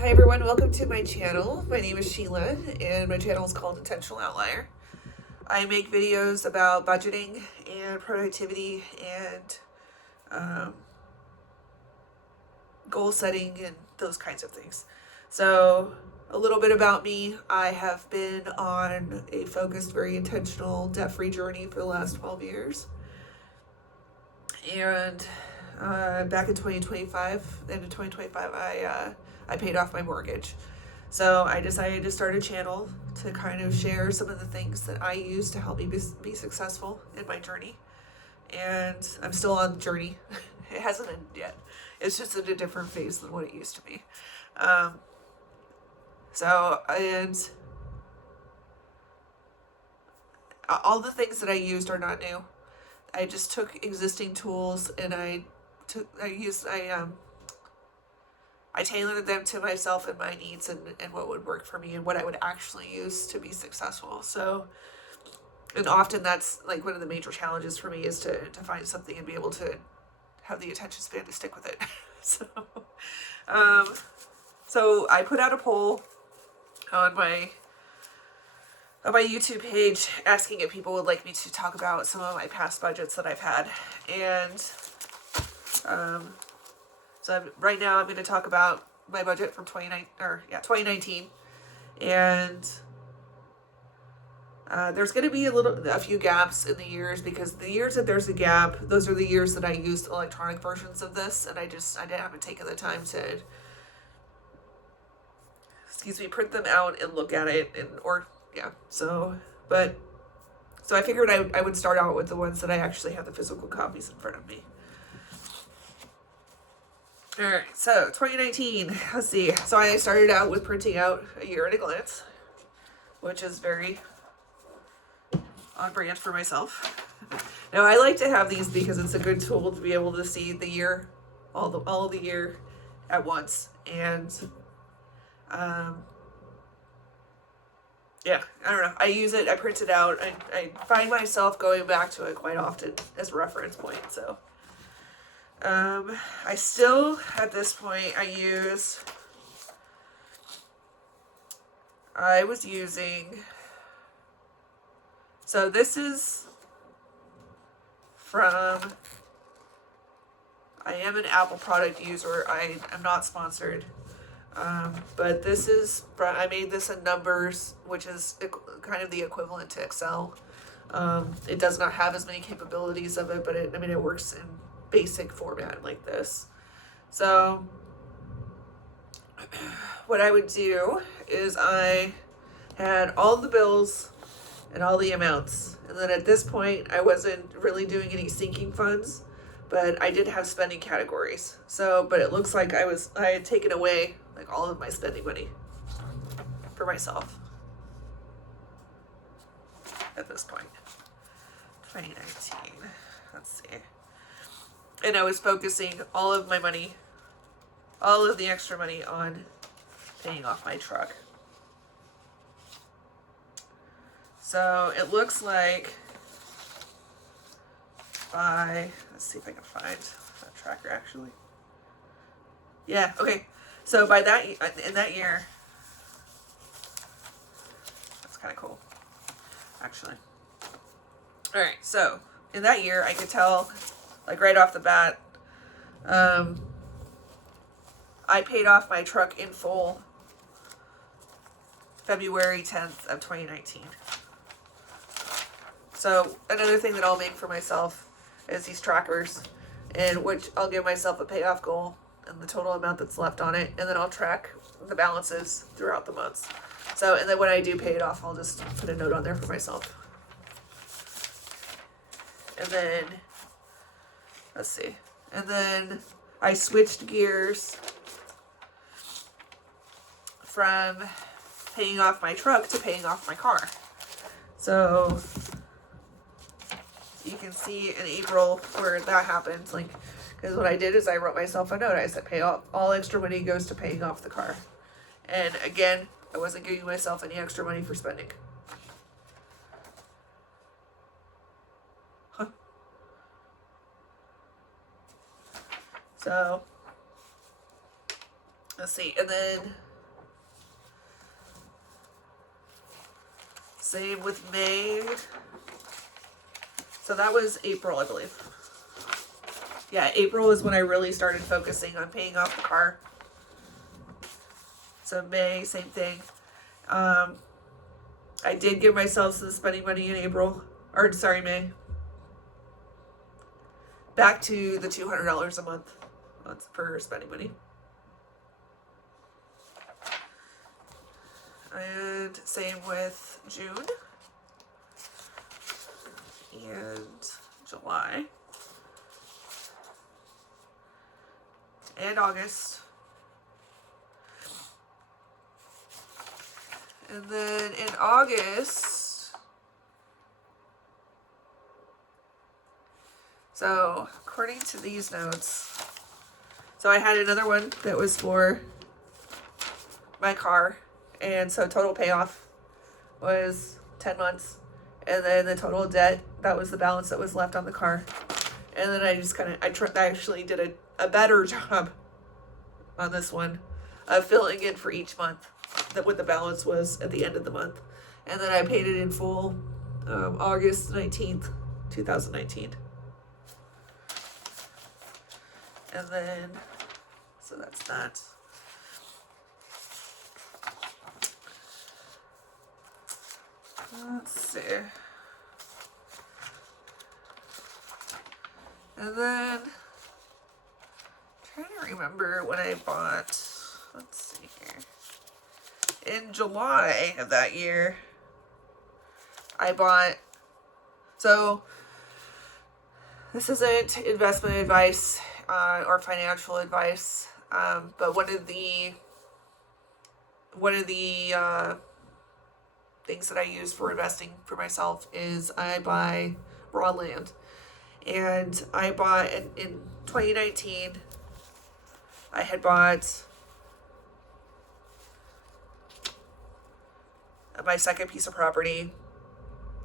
Hi everyone, welcome to my channel. My name is Sheila and my channel is called Intentional Outlier. I make videos about budgeting and productivity and goal setting and those kinds of things. So a little bit about me. I have been on a focused, very intentional, debt-free journey for the last 12 years. And back in 2025, end of 2025, I paid off my mortgage. So I decided to start a channel to kind of share some of the things that I use to help me be successful in my journey. And I'm still on the journey. It hasn't ended yet. It's just in a different phase than what it used to be. And all the things that I used are not new. I just took existing tools and I tailored them to myself and my needs and what would work for me and what I would actually use to be successful. So, and often that's like one of the major challenges for me is to find something and be able to have the attention span to stick with it. So I put out a poll on my YouTube page asking if people would like me to talk about some of my past budgets that I've had. And right now I'm going to talk about my budget from 2019. And there's going to be a few gaps in the years, because the years that there's a gap, those are the years that I used electronic versions of this, and I haven't taken the time to, print them out and look at it, So I figured I would start out with the ones that I actually have the physical copies in front of me. All right, so 2019, let's see. So I started out with printing out a year at a glance, which is very on brand for myself. Now I like to have these because it's a good tool to be able to see the year, all of the year at once. And I don't know. I use it. I print it out. I find myself going back to it quite often as a reference point. So I still, at this point, I was using, so this is from, I am an Apple product user. I am not sponsored. But this is, I made this in Numbers, which is kind of the equivalent to Excel. It does not have as many capabilities of it, but it works in basic format like this. So what I would do is I had all the bills and all the amounts. And then at this point, I wasn't really doing any sinking funds, but I did have spending categories. So, but it looks like I had taken away like all of my spending money for myself at this point. 2019, let's see. And I was focusing all of my money, all of the extra money on paying off my truck. So it looks like let's see if I can find that tracker actually. Yeah, okay. So in that year, that's kind of cool, actually. All right, so in that year, I could tell, like right off the bat, I paid off my truck in full February 10th of 2019. So another thing that I'll make for myself is these trackers, in which I'll give myself a payoff goal and the total amount that's left on it, and then I'll track the balances throughout the months. So, and then when I do pay it off, I'll just put a note on there for myself. And then, let's see. And then I switched gears from paying off my truck to paying off my car. So you can see in April where that happened, because what I did is I wrote myself a note. I said, all extra money goes to paying off the car. And again, I wasn't giving myself any extra money for spending. So, let's see. And then Same with May. So that was April, I believe. Yeah, April was when I really started focusing on paying off the car. So May, same thing. I did give myself some spending money in April. Or, sorry, May. Back to the $200 a month for spending money. And same with June. And July. And August. And then in August, so according to these notes, so I had another one that was for my car. And so total payoff was 10 months. And then the total debt, that was the balance that was left on the car. And then I just I actually did a better job on this one of filling in for each month that what the balance was at the end of the month. And then I paid it in full August 19th, 2019. And then, so that's that. Let's see. And then, trying to remember when I bought, let's see here. In July of that year, I bought, so this isn't investment advice or financial advice, but one of the things that I use for investing for myself is I buy raw land. And I bought in 2019, I had bought my second piece of property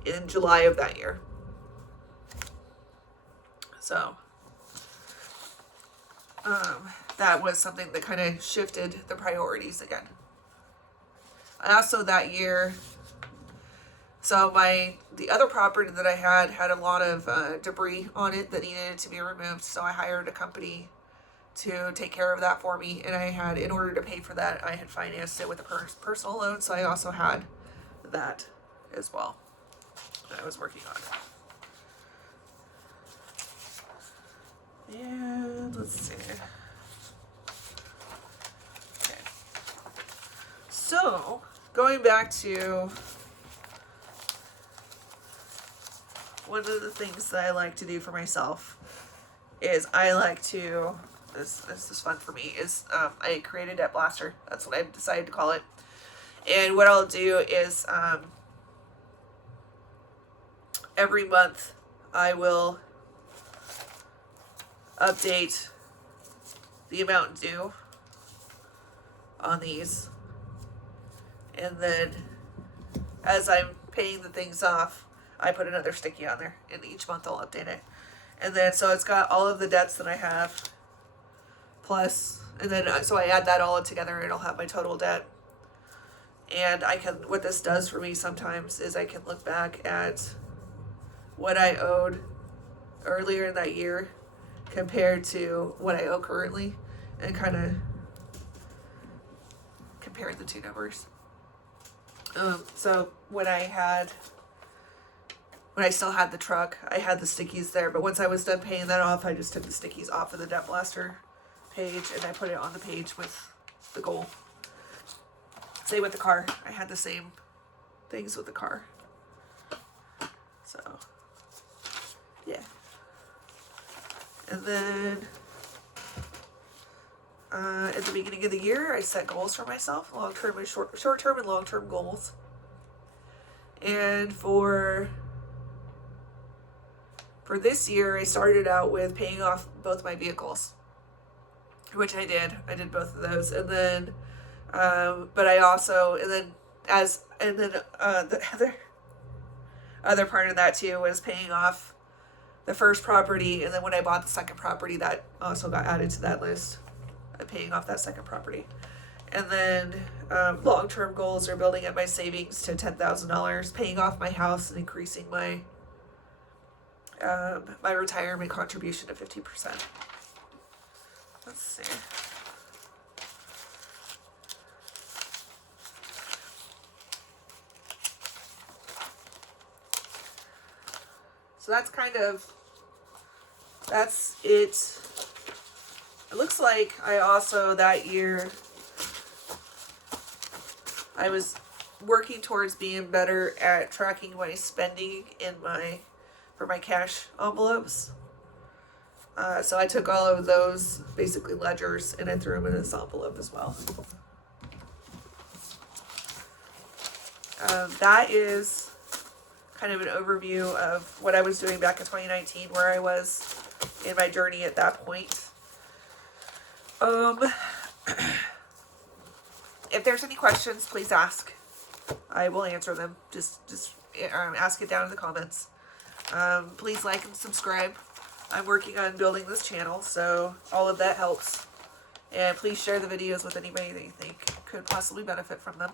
in July of that year. So that was something that kind of shifted the priorities again. I also that year, so the other property that I had a lot of debris on it that needed to be removed. So I hired a company to take care of that for me. And I had, in order to pay for that, I had financed it with a personal loan. So I also had that as well that I was working on. And let's see. Okay. So going back to one of the things that I like to do for myself is I like to, this is fun for me, is I create a debt blaster. That's what I've decided to call it. And what I'll do is every month I will update the amount due on these. And then as I'm paying the things off, I put another sticky on there, and each month I'll update it. And then, so it's got all of the debts that I have, plus, and then, so I add that all together, and it'll have my total debt. And what this does for me sometimes is I can look back at what I owed earlier in that year compared to what I owe currently, and kind of compare the two numbers. So when I still had the truck, I had the stickies there, but once I was done paying that off, I just took the stickies off of the debt blaster page and I put it on the page with the goal. Same with the car. I had the same things with the car. So, yeah. And then at the beginning of the year, I set goals for myself, long-term and short-term and long-term goals. And for this year, I started out with paying off both my vehicles, which I did. I did both of those. And then, but I also, the other part of that too was paying off the first property. And then when I bought the second property, that also got added to that list, paying off that second property. And then long-term goals are building up my savings to $10,000, paying off my house, and increasing my my retirement contribution to 50%. Let's see. So that's it. It looks like I also that year I was working towards being better at tracking my spending for my cash envelopes. So I took all of those basically ledgers and I threw them in this envelope as well. That is kind of an overview of what I was doing back in 2019, where I was in my journey at that point. If there's any questions, please ask. I will answer them. Just ask it down in the comments. Please like and subscribe. I'm working on building this channel, so all of that helps. And please share the videos with anybody that you think could possibly benefit from them.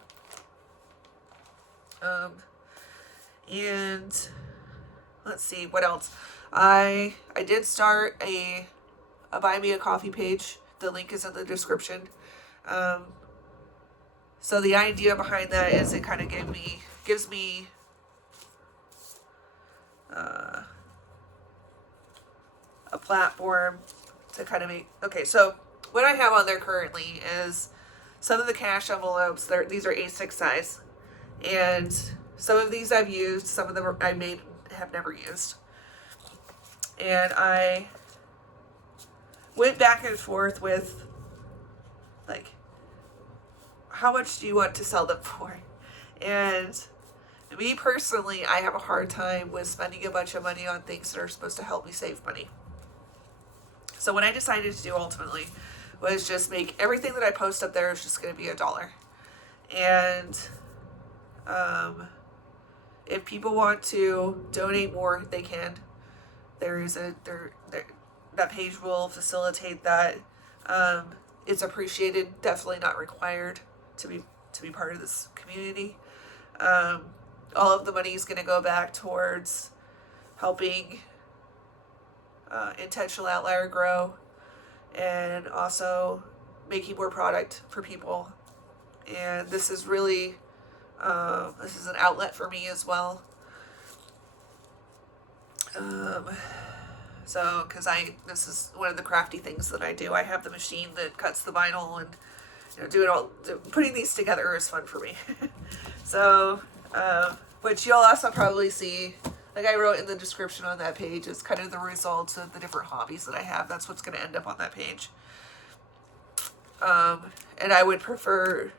And let's see what else. I did start a Buy Me a Coffee page. The link is in the description. So the idea behind that is it kind of gives me a platform to kind of make. Okay, so what I have on there currently is some of the cash envelopes. These are A6 size, and some of these I've used, some of them have never used. And I went back and forth with, like, how much do you want to sell them for? And me personally, I have a hard time with spending a bunch of money on things that are supposed to help me save money. So what I decided to do ultimately was just make everything that I post up there is just going to be $1. And if people want to donate more, they can. That page will facilitate that. It's appreciated, definitely not required to be part of this community. All of the money is going to go back towards helping Intentional Outlier grow, and also making more product for people. And this is really this is an outlet for me as well. So, because this is one of the crafty things that I do. I have the machine that cuts the vinyl, and do it all. Putting these together is fun for me. So, which you'll also probably see, like I wrote in the description on that page, is kind of the results of the different hobbies that I have. That's what's going to end up on that page. And I would prefer,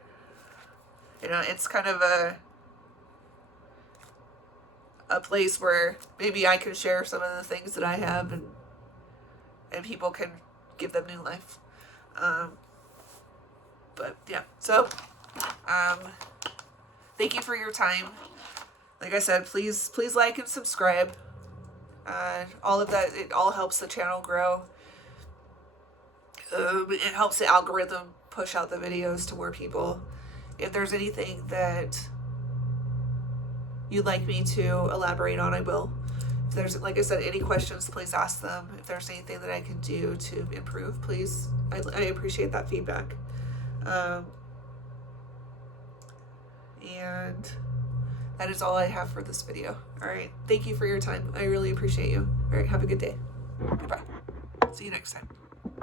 it's kind of a place where maybe I can share some of the things that I have, and people can give them new life. But yeah, so thank you for your time. Like I said, please like and subscribe. All of that, it all helps the channel grow. It helps the algorithm push out the videos to more people. If there's anything that you'd like me to elaborate on, I will. If there's, like I said, any questions, please ask them. If there's anything that I can do to improve, please. I appreciate that feedback. And that is all I have for this video. All right. Thank you for your time. I really appreciate you. All right. Have a good day. Goodbye. See you next time.